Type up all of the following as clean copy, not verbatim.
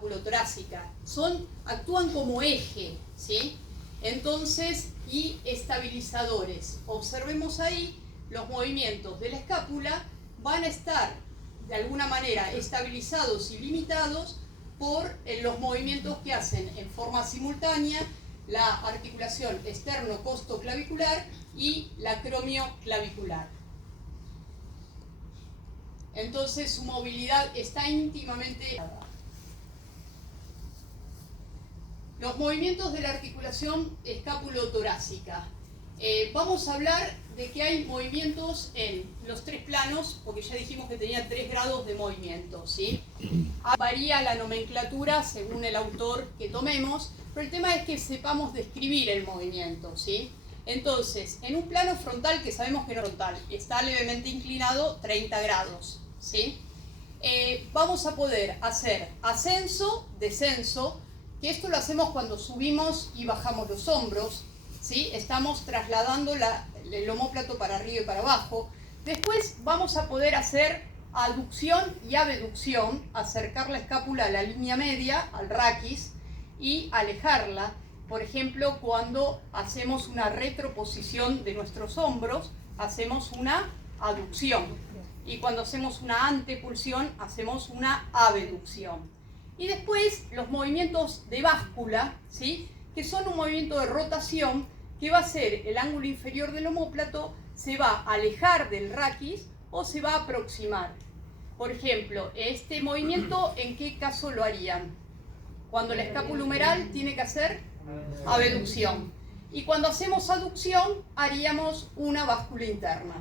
escapulotorácica. Actúan como eje, ¿sí? Entonces, y estabilizadores. Observemos ahí, los movimientos de la escápula van a estar de alguna manera estabilizados y limitados por los movimientos que hacen en forma simultánea la articulación externo-costoclavicular y la acromioclavicular. Entonces su movilidad está íntimamente ligada. Los movimientos de la articulación escápulo-torácica. Vamos a hablar de que hay movimientos en los tres planos, porque ya dijimos que tenía 3 grados de movimiento, ¿sí? Varía la nomenclatura según el autor que tomemos, pero el tema es que sepamos describir el movimiento, ¿sí? Entonces, en un plano frontal, que sabemos que no es frontal, está levemente inclinado 30 grados, ¿sí? Vamos a poder hacer ascenso, descenso, que esto lo hacemos cuando subimos y bajamos los hombros, ¿sí? Estamos trasladando el omóplato para arriba y para abajo. Después vamos a poder hacer aducción y abducción, acercar la escápula a la línea media, al raquis, y alejarla. Por ejemplo, cuando hacemos una retroposición de nuestros hombros, hacemos una aducción. Y cuando hacemos una antepulsión, hacemos una abducción. Y después los movimientos de báscula, ¿sí? Que son un movimiento de rotación que va a ser el ángulo inferior del omóplato, se va a alejar del raquis o se va a aproximar. Por ejemplo, este movimiento, ¿en qué caso lo harían? Cuando la escápula humeral tiene que hacer abducción. Y cuando hacemos aducción, haríamos una báscula interna.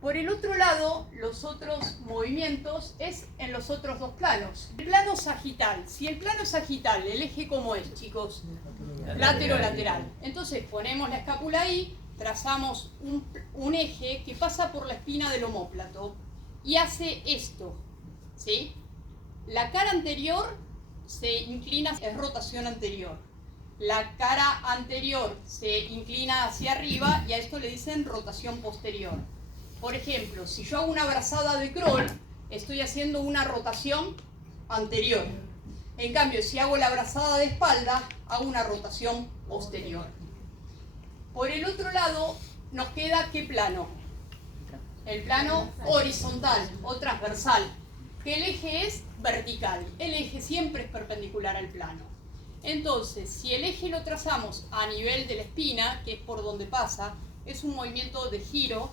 Por el otro lado, los otros movimientos es en los otros dos planos. El plano sagital. Si el plano sagital, el eje como es, chicos, látero-lateral. Entonces ponemos la escápula ahí, trazamos un eje que pasa por la espina del omóplato y hace esto, ¿sí? La cara anterior se inclina, es rotación anterior. La cara anterior se inclina hacia arriba y a esto le dicen rotación posterior. Por ejemplo, si yo hago una brazada de crawl, estoy haciendo una rotación anterior. En cambio, si hago la brazada de espalda, hago una rotación posterior. Por el otro lado, nos queda ¿qué plano? El plano horizontal o transversal, que el eje es vertical. El eje siempre es perpendicular al plano. Entonces, si el eje lo trazamos a nivel de la espina, que es por donde pasa, es un movimiento de giro,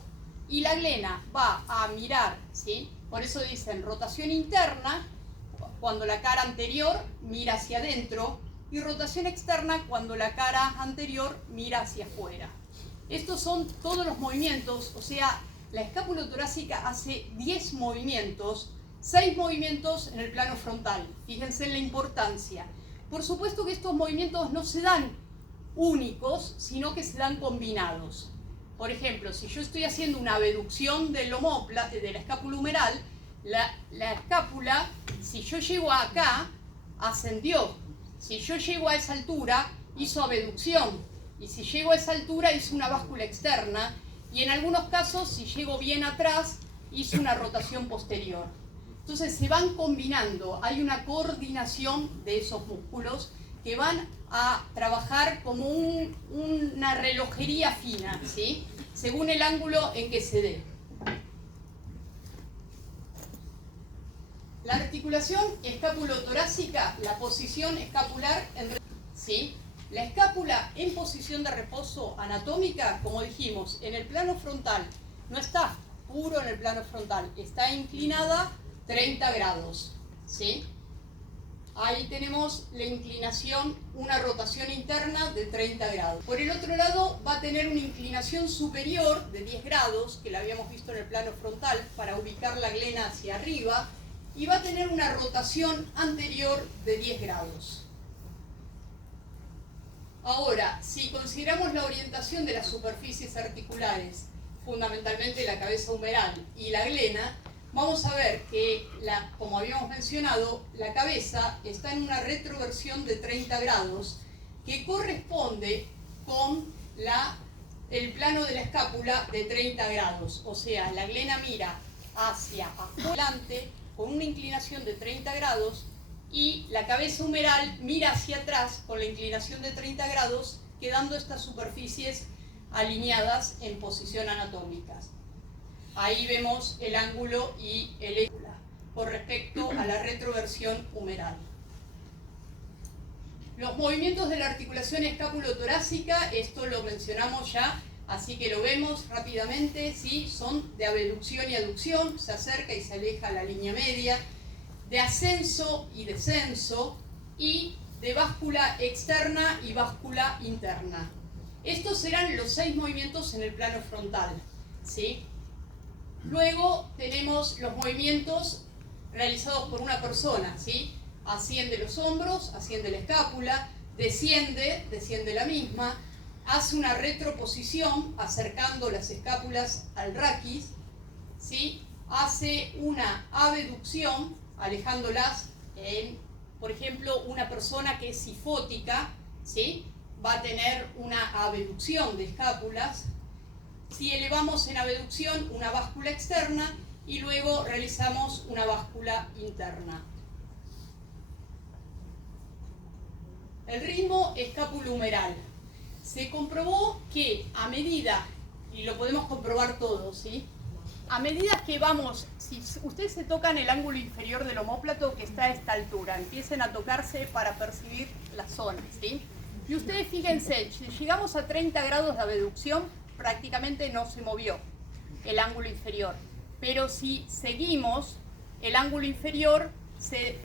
y la glena va a mirar, ¿sí? Por eso dicen rotación interna, cuando la cara anterior mira hacia adentro, y rotación externa cuando la cara anterior mira hacia afuera. Estos son todos los movimientos, o sea, la escápula torácica hace 10 movimientos, 6 movimientos en el plano frontal. Fíjense en la importancia. Por supuesto que estos movimientos no se dan únicos, sino que se dan combinados. Por ejemplo, si yo estoy haciendo una abducción del omóplato, de la escápula humeral, la escápula, si yo llego acá, ascendió. Si yo llego a esa altura, hizo abducción. Y si llego a esa altura, hizo una báscula externa. Y en algunos casos, si llego bien atrás, hizo una rotación posterior. Entonces se van combinando. Hay una coordinación de esos músculos que van a trabajar como una relojería fina, ¿sí? Según el ángulo en que se dé. La articulación escapulotorácica, la posición escapular, ¿sí? La escápula en posición de reposo anatómica, como dijimos, en el plano frontal, no está puro en el plano frontal, está inclinada 30 grados, ¿sí? Ahí tenemos la inclinación, una rotación interna de 30 grados. Por el otro lado va a tener una inclinación superior de 10 grados, que la habíamos visto en el plano frontal, para ubicar la glena hacia arriba, y va a tener una rotación anterior de 10 grados. Ahora, si consideramos la orientación de las superficies articulares, fundamentalmente la cabeza humeral y la glena, vamos a ver que, como habíamos mencionado, la cabeza está en una retroversión de 30 grados que corresponde con el plano de la escápula de 30 grados. O sea, la glena mira hacia adelante con una inclinación de 30 grados y la cabeza humeral mira hacia atrás con la inclinación de 30 grados, quedando estas superficies alineadas en posición anatómica. Ahí vemos el ángulo y el ángulo con respecto a la retroversión humeral. Los movimientos de la articulación escápulo-torácica, esto lo mencionamos ya, así que lo vemos rápidamente, ¿sí? Son de abducción y aducción, se acerca y se aleja la línea media, de ascenso y descenso, y de báscula externa y báscula interna. Estos serán los 6 movimientos en el plano frontal, ¿sí? Luego tenemos los movimientos realizados por una persona, ¿sí? Asciende los hombros, asciende la escápula, desciende la misma, hace una retroposición acercando las escápulas al raquis, ¿sí? Hace una abducción alejándolas. Por ejemplo, una persona que es sifótica, ¿sí? Va a tener una abducción de escápulas. Si elevamos en abducción una báscula externa y luego realizamos una báscula interna. El ritmo escapulohumeral. Se comprobó que a medida, y lo podemos comprobar todos, ¿sí? A medida que vamos, si ustedes se tocan el ángulo inferior del omóplato que está a esta altura, empiecen a tocarse para percibir la zona, ¿sí? Y ustedes fíjense, si llegamos a 30 grados de abducción, prácticamente no se movió el ángulo inferior. Pero si seguimos, el ángulo inferior se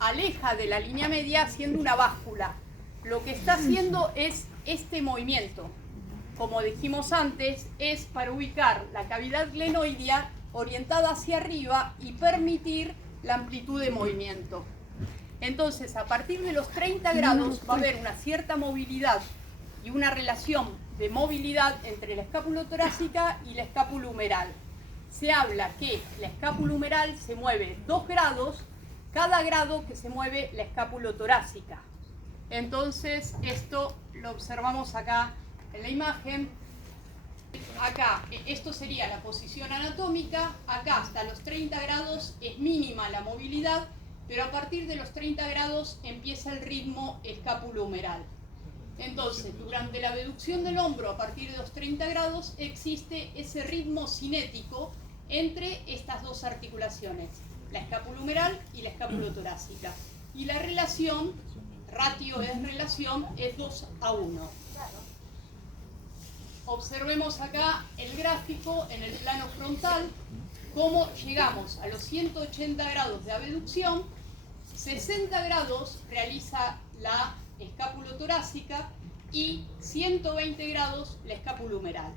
aleja de la línea media haciendo una báscula. Lo que está haciendo es este movimiento. Como dijimos antes, es para ubicar la cavidad glenoidea orientada hacia arriba y permitir la amplitud de movimiento. Entonces, a partir de los 30 grados va a haber una cierta movilidad y una relación de movilidad entre la escápula torácica y la escápula humeral. Se habla que la escápula humeral se mueve 2 grados cada grado que se mueve la escápula torácica. Entonces, esto lo observamos acá en la imagen. Acá, esto sería la posición anatómica. Acá, hasta los 30 grados es mínima la movilidad, pero a partir de los 30 grados empieza el ritmo escápulo-humeral. Entonces, durante la abducción del hombro, a partir de los 30 grados, existe ese ritmo cinético entre estas dos articulaciones, la escápulo-humeral y la escápulo-torácica. Y la relación, ratio es relación, es 2:1. Observemos acá el gráfico en el plano frontal, cómo llegamos a los 180 grados de abducción, 60 grados realiza la escápulo-torácica y 120 grados la escápulo-humeral.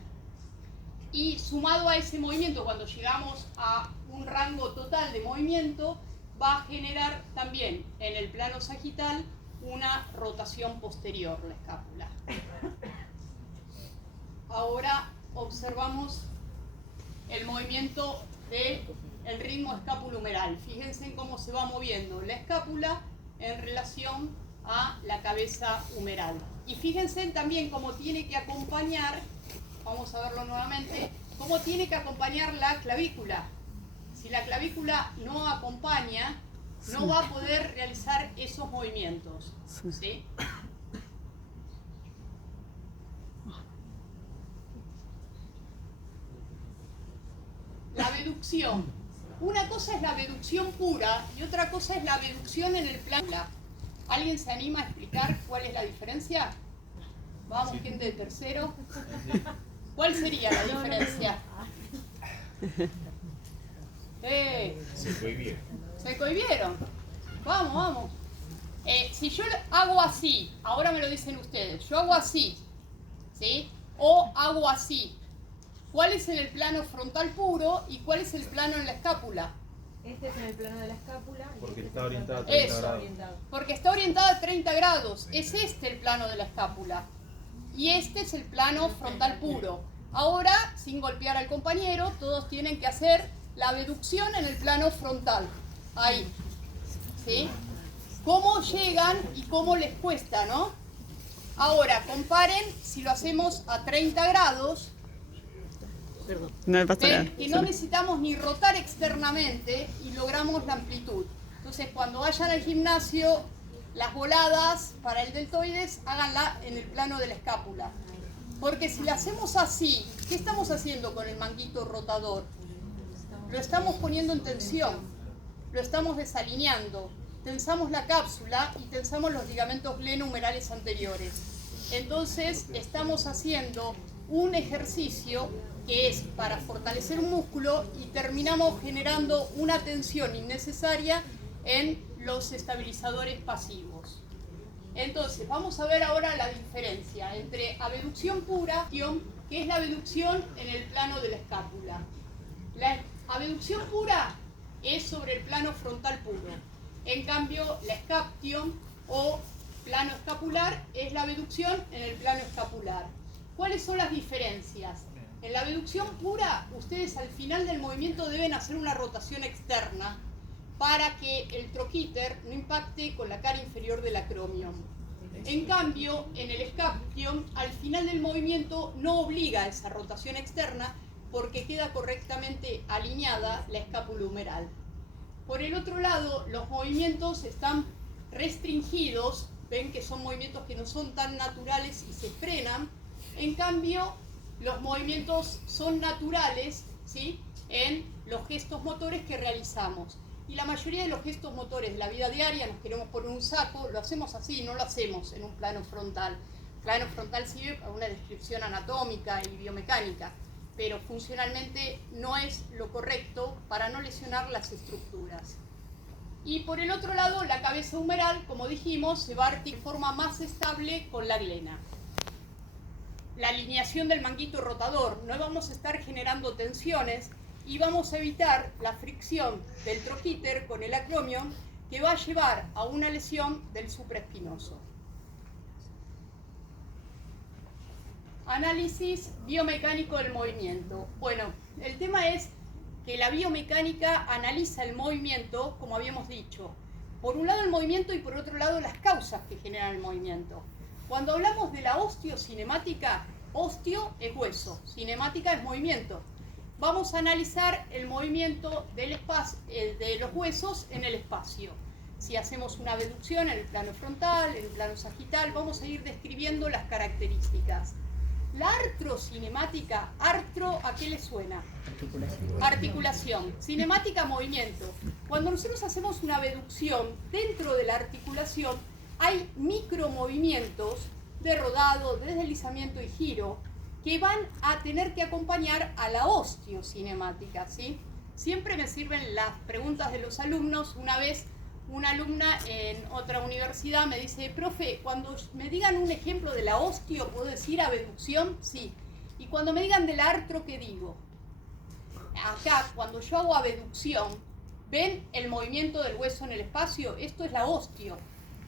Y sumado a ese movimiento, cuando llegamos a un rango total de movimiento, va a generar también en el plano sagital una rotación posterior la escápula. Ahora observamos el movimiento del ritmo escápulo-humeral. Fíjense en cómo se va moviendo la escápula en relación a la cabeza humeral. Y fíjense también cómo tiene que acompañar, vamos a verlo nuevamente, cómo tiene que acompañar la clavícula. Si la clavícula no acompaña, no va a poder realizar esos movimientos, ¿sí? La abducción. Una cosa es la abducción pura y otra cosa es la abducción en el plano. ¿Alguien se anima a explicar cuál es la diferencia? Vamos, gente de tercero. ¿Cuál sería la diferencia? Se cohibieron. Vamos, vamos. Si yo hago así, ahora me lo dicen ustedes, yo hago así, ¿sí? O hago así. ¿Cuál es en el plano frontal puro y cuál es el plano en la escápula? Este es en el plano de la escápula. Porque está orientada a 30 grados. Porque está orientada a 30 grados. Es este el plano de la escápula. Y este es el plano frontal puro. Ahora, sin golpear al compañero, todos tienen que hacer la abducción en el plano frontal. Ahí. ¿Sí? ¿Cómo llegan y cómo les cuesta, no? Ahora, comparen si lo hacemos a 30 grados. No me pasa nada. Que no necesitamos ni rotar externamente y logramos la amplitud. Entonces, cuando vayan al gimnasio, las voladas para el deltoides, háganla en el plano de la escápula. Porque si la hacemos así, ¿qué estamos haciendo con el manguito rotador? Lo estamos poniendo en tensión, lo estamos desalineando. Tensamos la cápsula y tensamos los ligamentos glenohumerales anteriores. Entonces, estamos haciendo un ejercicio que es para fortalecer un músculo y terminamos generando una tensión innecesaria en los estabilizadores pasivos. Entonces, vamos a ver ahora la diferencia entre abducción pura, que es la abducción en el plano de la escápula. La abducción pura es sobre el plano frontal puro. En cambio, la escaption o plano escapular es la abducción en el plano escapular. ¿Cuáles son las diferencias? En la abducción pura, ustedes al final del movimiento deben hacer una rotación externa para que el troquíter no impacte con la cara inferior del acromion. En cambio, en el escaption, al final del movimiento no obliga a esa rotación externa porque queda correctamente alineada la escápula humeral. Por el otro lado, los movimientos están restringidos, ven que son movimientos que no son tan naturales y se frenan. En cambio, los movimientos son naturales, ¿sí?, en los gestos motores que realizamos. Y la mayoría de los gestos motores de la vida diaria, nos queremos poner un saco, lo hacemos así, no lo hacemos en un plano frontal. El plano frontal sirve para una descripción anatómica y biomecánica, pero funcionalmente no es lo correcto para no lesionar las estructuras. Y por el otro lado, la cabeza humeral, como dijimos, se va a articular de forma más estable con la glena. La alineación del manguito rotador, no vamos a estar generando tensiones y vamos a evitar la fricción del troquíter con el acromion que va a llevar a una lesión del supraespinoso. Análisis biomecánico del movimiento. Bueno, el tema es que la biomecánica analiza el movimiento, como habíamos dicho. Por un lado el movimiento y por otro lado las causas que generan el movimiento. Cuando hablamos de la osteocinemática, osteo es hueso, cinemática es movimiento. Vamos a analizar el movimiento de los huesos en el espacio. Si hacemos una abducción en el plano frontal, en el plano sagital, vamos a ir describiendo las características. La artrocinemática, artro, ¿a qué le suena? Articulación. Articulación. Cinemática, movimiento. Cuando nosotros hacemos una abducción dentro de la articulación, hay micromovimientos de rodado, de deslizamiento y giro que van a tener que acompañar a la osteocinemática, ¿sí? Siempre me sirven las preguntas de los alumnos. Una vez una alumna en otra universidad me dice, profe, cuando me digan un ejemplo de la osteo, ¿puedo decir abducción? Sí. Y cuando me digan de la artro, ¿qué digo? Acá, cuando yo hago abducción, ¿ven el movimiento del hueso en el espacio? Esto es la osteo.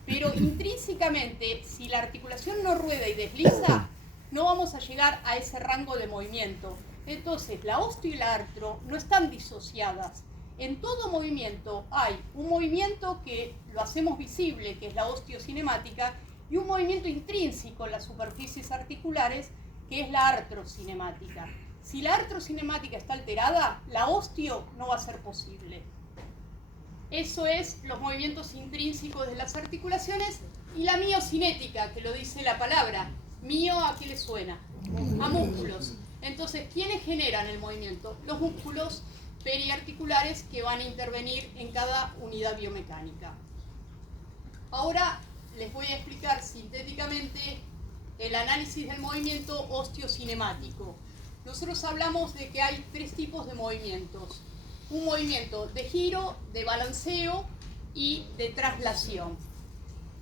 Pero intrínsecamente, si la articulación no rueda y desliza, no vamos a llegar a ese rango de movimiento. Entonces, la osteo y la artro no están disociadas. En todo movimiento hay un movimiento que lo hacemos visible, que es la osteocinemática, y un movimiento intrínseco en las superficies articulares, que es la artrocinemática. Si la artrocinemática está alterada, la osteo no va a ser posible. Eso es los movimientos intrínsecos de las articulaciones. Y la miocinética, que lo dice la palabra. Mio, ¿a qué le suena? A músculos. Entonces, ¿quiénes generan el movimiento? Los músculos periarticulares que van a intervenir en cada unidad biomecánica. Ahora les voy a explicar sintéticamente el análisis del movimiento osteocinemático. Nosotros hablamos de que hay tres tipos de movimientos. Un movimiento de giro, de balanceo y de traslación.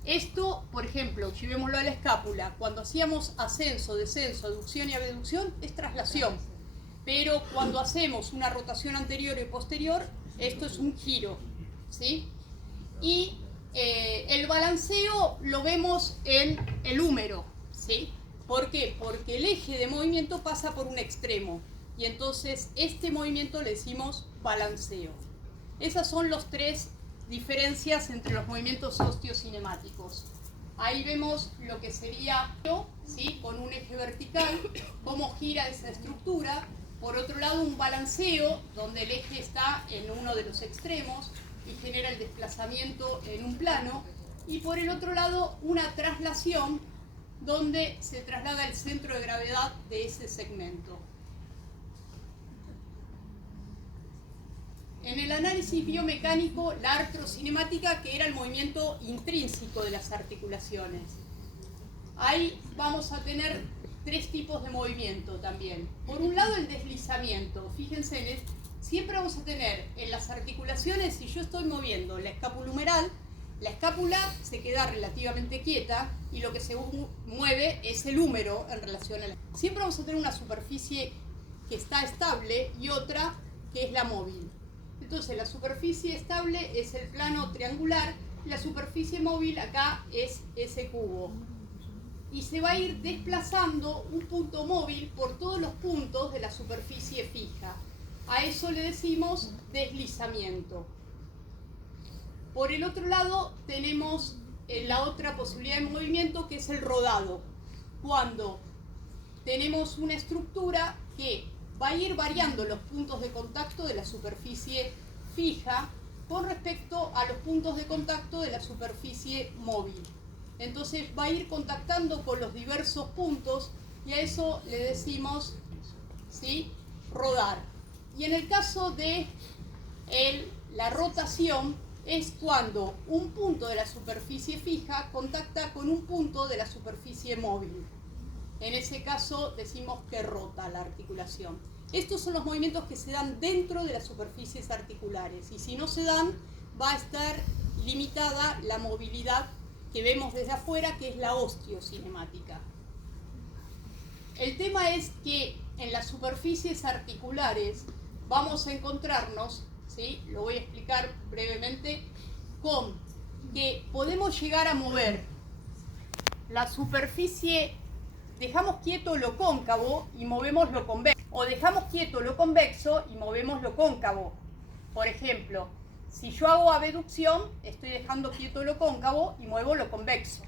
Esto, por ejemplo, llevémoslo a la escápula, cuando hacíamos ascenso, descenso, aducción y abducción, es traslación. Pero cuando hacemos una rotación anterior y posterior, esto es un giro, ¿sí? Y el balanceo lo vemos en el húmero, ¿sí? ¿Por qué? Porque el eje de movimiento pasa por un extremo y entonces este movimiento le decimos balanceo. Esas son las tres diferencias entre los movimientos osteocinemáticos. Ahí vemos lo que sería, ¿sí?, con un eje vertical, cómo gira esa estructura. Por otro lado, un balanceo, donde el eje está en uno de los extremos. y genera el desplazamiento en un plano, y por el otro lado una traslación donde se traslada el centro de gravedad de ese segmento. En el análisis biomecánico, la artrocinemática, que era el movimiento intrínseco de las articulaciones. Ahí vamos a tener tres tipos de movimiento también. Por un lado, el deslizamiento. Fíjense, siempre vamos a tener en las articulaciones, si yo estoy moviendo la escápula humeral, la escápula se queda relativamente quieta y lo que se mueve es el húmero en relación a la... Siempre vamos a tener una superficie que está estable y otra que es la móvil. Entonces la superficie estable es el plano triangular y la superficie móvil acá es ese cubo. Y se va a ir desplazando un punto móvil por todos los puntos de la superficie fija. A eso le decimos deslizamiento. Por el otro lado tenemos la otra posibilidad de movimiento, que es el rodado. Cuando tenemos una estructura que va a ir variando los puntos de contacto de la superficie fija con respecto a los puntos de contacto de la superficie móvil. Entonces va a ir contactando con los diversos puntos y a eso le decimos, ¿sí?, rodar. Y en el caso de la rotación es cuando un punto de la superficie fija contacta con un punto de la superficie móvil. En ese caso decimos que rota la articulación. Estos son los movimientos que se dan dentro de las superficies articulares y si no se dan va a estar limitada la movilidad que vemos desde afuera, que es la osteocinemática. El tema es que en las superficies articulares vamos a encontrarnos, ¿sí?, lo voy a explicar brevemente, con que podemos llegar a mover la superficie, dejamos quieto lo cóncavo y movemos lo convexo, o dejamos quieto lo convexo y movemos lo cóncavo. Por ejemplo, si yo hago abducción, estoy dejando quieto lo cóncavo y muevo lo convexo.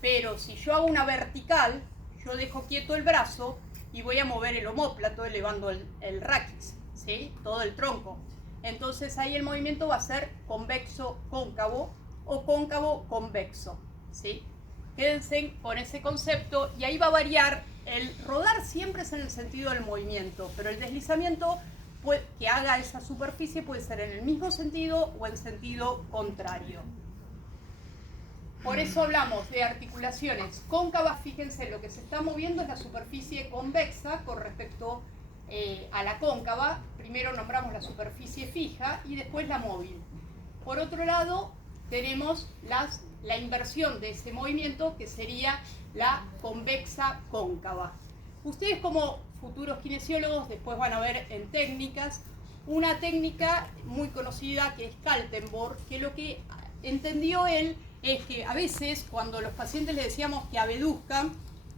Pero si yo hago una vertical, yo dejo quieto el brazo y voy a mover el omóplato elevando el raquis, ¿sí?, todo el tronco. Entonces ahí el movimiento va a ser convexo-cóncavo o cóncavo-convexo, ¿sí? Quédense con ese concepto y ahí va a variar. El rodar siempre es en el sentido del movimiento, pero el deslizamiento que haga esa superficie puede ser en el mismo sentido o en sentido contrario. Por eso hablamos de articulaciones cóncavas. Fíjense, lo que se está moviendo es la superficie convexa con respecto a la cóncava. Primero nombramos la superficie fija y después la móvil. Por otro lado, tenemos la inversión de ese movimiento, que sería la convexa cóncava. Ustedes, como futuros kinesiólogos, después van a ver en técnicas una técnica muy conocida que es Kaltenborn, que lo que entendió él es que a veces cuando los pacientes les decíamos que abduzcan,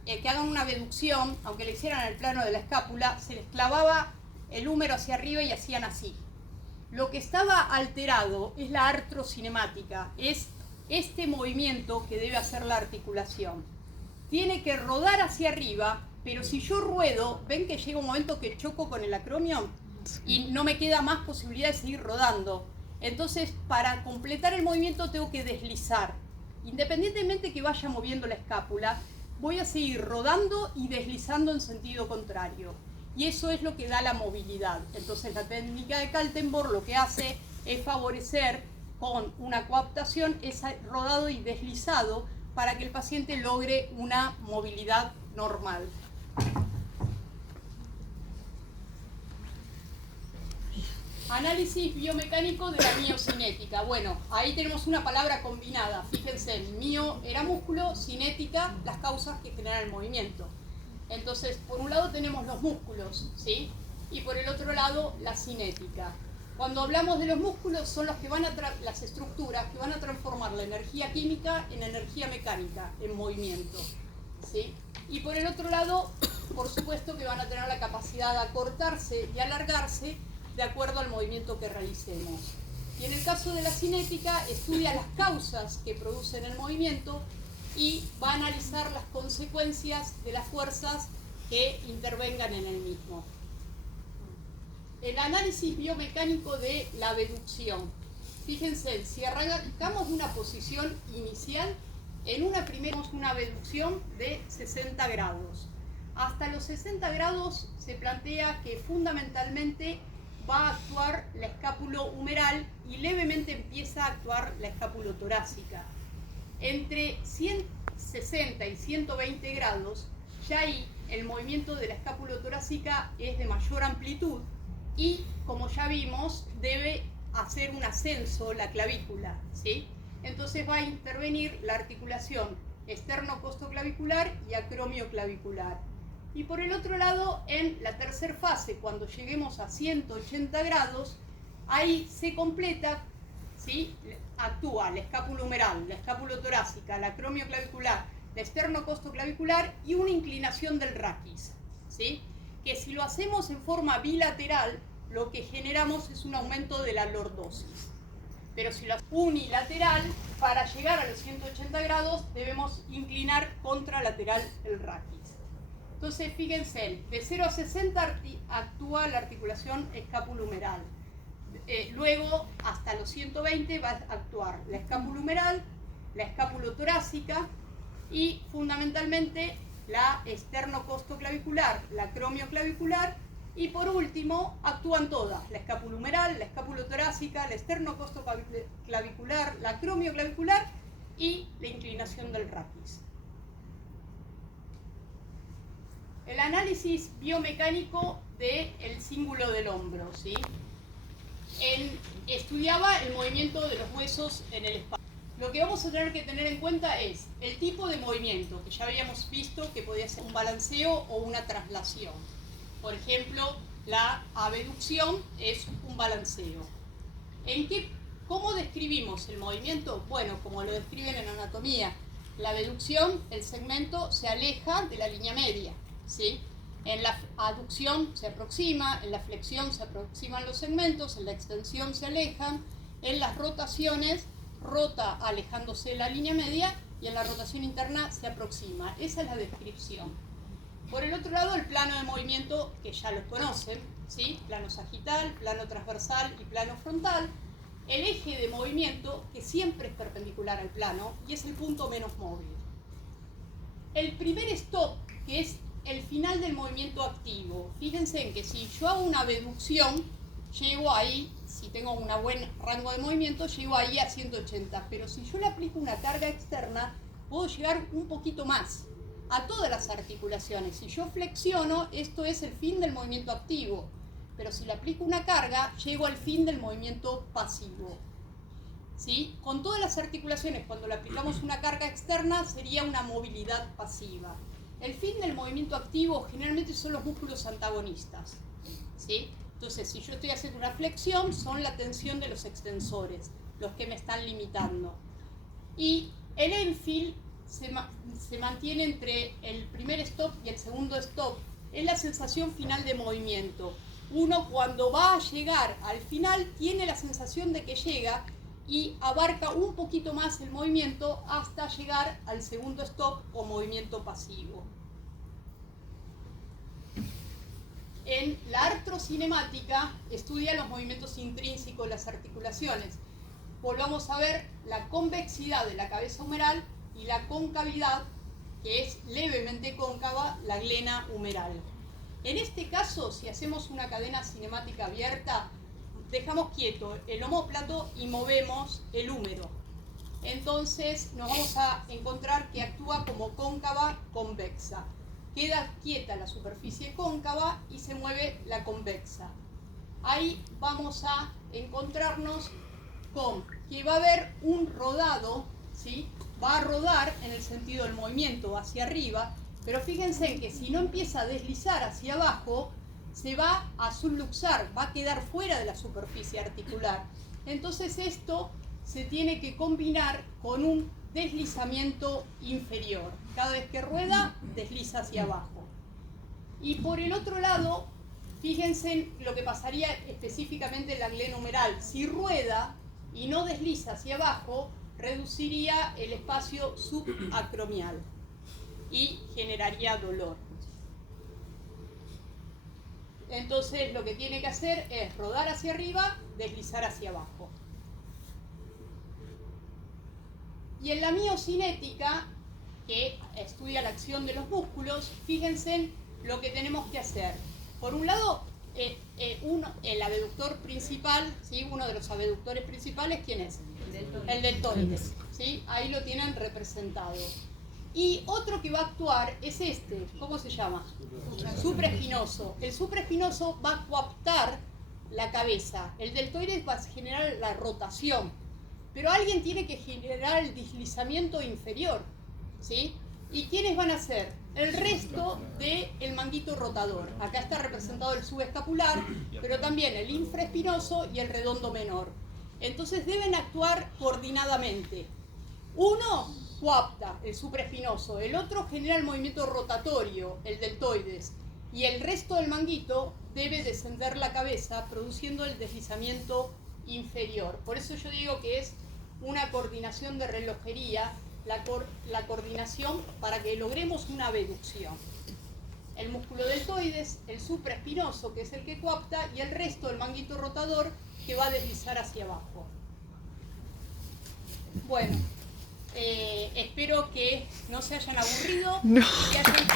que hagan una abducción, aunque le hicieran el plano de la escápula, se les clavaba el húmero hacia arriba y hacían así. Lo que estaba alterado es la artrocinemática, es este movimiento que debe hacer la articulación. Tiene que rodar hacia arriba, pero si yo ruedo, ven que llega un momento que choco con el acromio y no me queda más posibilidad de seguir rodando. Entonces, para completar el movimiento tengo que deslizar. Independientemente que vaya moviendo la escápula, voy a seguir rodando y deslizando en sentido contrario. Y eso es lo que da la movilidad. Entonces, la técnica de Kaltenborn lo que hace es favorecer con una coaptación ese rodado y deslizado para que el paciente logre una movilidad normal. Análisis biomecánico de la miocinética. Bueno, ahí tenemos una palabra combinada. Fíjense, mio era músculo, cinética, las causas que generan el movimiento. Entonces, por un lado tenemos los músculos, ¿sí?, y por el otro lado la cinética. Cuando hablamos de los músculos, son los que van a las estructuras que van a transformar la energía química en energía mecánica, en movimiento, ¿sí? Y por el otro lado, por supuesto que van a tener la capacidad de acortarse y alargarse de acuerdo al movimiento que realicemos. Y en el caso de la cinética, estudia las causas que producen el movimiento y va a analizar las consecuencias de las fuerzas que intervengan en el mismo. El análisis biomecánico de la abducción. Fíjense, si arrancamos de una posición inicial, en una primera tenemos una abducción de 60 grados. Hasta los 60 grados se plantea que fundamentalmente va a actuar la escápulo-humeral y levemente empieza a actuar la escápulo-torácica. Entre 160 y 120 grados, ya ahí el movimiento de la escápulo-torácica es de mayor amplitud y, como ya vimos, debe hacer un ascenso la clavícula, ¿sí? Entonces va a intervenir la articulación externo-costoclavicular y acromioclavicular. Y por el otro lado, en la tercera fase, cuando lleguemos a 180 grados, ahí se completa, ¿sí? Actúa la escápula humeral, la escápula torácica, la acromioclavicular, la externo-costoclavicular y una inclinación del raquis, ¿sí? Que si lo hacemos en forma bilateral, lo que generamos es un aumento de la lordosis. Pero si lo hacemos unilateral, para llegar a los 180 grados debemos inclinar contralateral el raquis. Entonces, fíjense, de 0 a 60 actúa la articulación escápulo-humeral. Luego, hasta los 120 va a actuar la escápulo-humeral, la escápulo-torácica y, fundamentalmente, la externo-costoclavicular, la acromioclavicular y, por último, actúan todas, la escápulo-humeral, la escápulo-torácica, la externo-costoclavicular, la acromioclavicular y la inclinación del raquis. El análisis biomecánico del cíngulo del hombro, ¿sí? Estudiaba el movimiento de los huesos en el espacio. Lo que vamos a tener que tener en cuenta es el tipo de movimiento, que ya habíamos visto que podía ser un balanceo o una traslación. Por ejemplo, la abducción es un balanceo. ¿Cómo describimos el movimiento? Bueno, como lo describen en anatomía. La abducción, el segmento se aleja de la línea media, ¿sí? En la aducción se aproxima, en la flexión se aproximan los segmentos, en la extensión se alejan, en las rotaciones rota alejándose de la línea media y en la rotación interna se aproxima. Esa es la descripción. Por el otro lado, el plano de movimiento, que ya los conocen, ¿sí? Plano sagital, plano transversal y plano frontal. El eje de movimiento, que siempre es perpendicular al plano y es el punto menos móvil. El primer stop, que es el final del movimiento activo. Fíjense en que si yo hago una abducción, llego ahí, si tengo un buen rango de movimiento, llego ahí a 180. Pero si yo le aplico una carga externa, puedo llegar un poquito más a todas las articulaciones. Si yo flexiono, esto es el fin del movimiento activo. Pero si le aplico una carga, llego al fin del movimiento pasivo. ¿Sí? Con todas las articulaciones, cuando le aplicamos una carga externa, sería una movilidad pasiva. El fin del movimiento activo generalmente son los músculos antagonistas, ¿sí? Entonces, si yo estoy haciendo una flexión, son la tensión de los extensores, los que me están limitando. Y el enfield se mantiene entre el primer stop y el segundo stop. Es la sensación final de movimiento. Uno, cuando va a llegar al final, tiene la sensación de que llega y abarca un poquito más el movimiento hasta llegar al segundo stop o movimiento pasivo. En la artrocinemática estudia los movimientos intrínsecos de las articulaciones. Volvamos a ver la convexidad de la cabeza humeral y la concavidad, que es levemente cóncava, la glena humeral. En este caso, si hacemos una cadena cinemática abierta, dejamos quieto el omóplato y movemos el húmero. Entonces nos vamos a encontrar que actúa como cóncava convexa. Queda quieta la superficie cóncava y se mueve la convexa. Ahí vamos a encontrarnos con que va a haber un rodado, ¿sí? Va a rodar en el sentido del movimiento hacia arriba, pero fíjense en que si no empieza a deslizar hacia abajo, se va a subluxar, va a quedar fuera de la superficie articular. Entonces esto se tiene que combinar con un deslizamiento inferior. Cada vez que rueda, desliza hacia abajo. Y por el otro lado, fíjense lo que pasaría específicamente en la glena humeral. Si rueda y no desliza hacia abajo, reduciría el espacio subacromial y generaría dolor. Entonces lo que tiene que hacer es rodar hacia arriba, deslizar hacia abajo. Y en la miocinética, que estudia la acción de los músculos, fíjense en lo que tenemos que hacer. Por un lado, el abductor principal, ¿sí? Uno de los abductores principales, ¿quién es? El deltoides, ¿sí? Ahí lo tienen representado. Y otro que va a actuar es este, ¿cómo se llama? Supraespinoso. El supraespinoso va a coaptar la cabeza. El deltoides va a generar la rotación. Pero alguien tiene que generar el deslizamiento inferior, ¿sí? ¿Y quiénes van a ser? El resto del manguito rotador. Acá está representado el subescapular, pero también el infraespinoso y el redondo menor. Entonces deben actuar coordinadamente. Uno coapta, el supraespinoso, el otro genera el movimiento rotatorio, el deltoides, y el resto del manguito debe descender la cabeza produciendo el deslizamiento inferior. Por eso yo digo que es una coordinación de relojería, la coordinación para que logremos una abducción. El músculo deltoides, el supraespinoso, que es el que coapta, y el resto del manguito rotador que va a deslizar hacia abajo. Bueno, espero que no se hayan aburrido y que hayan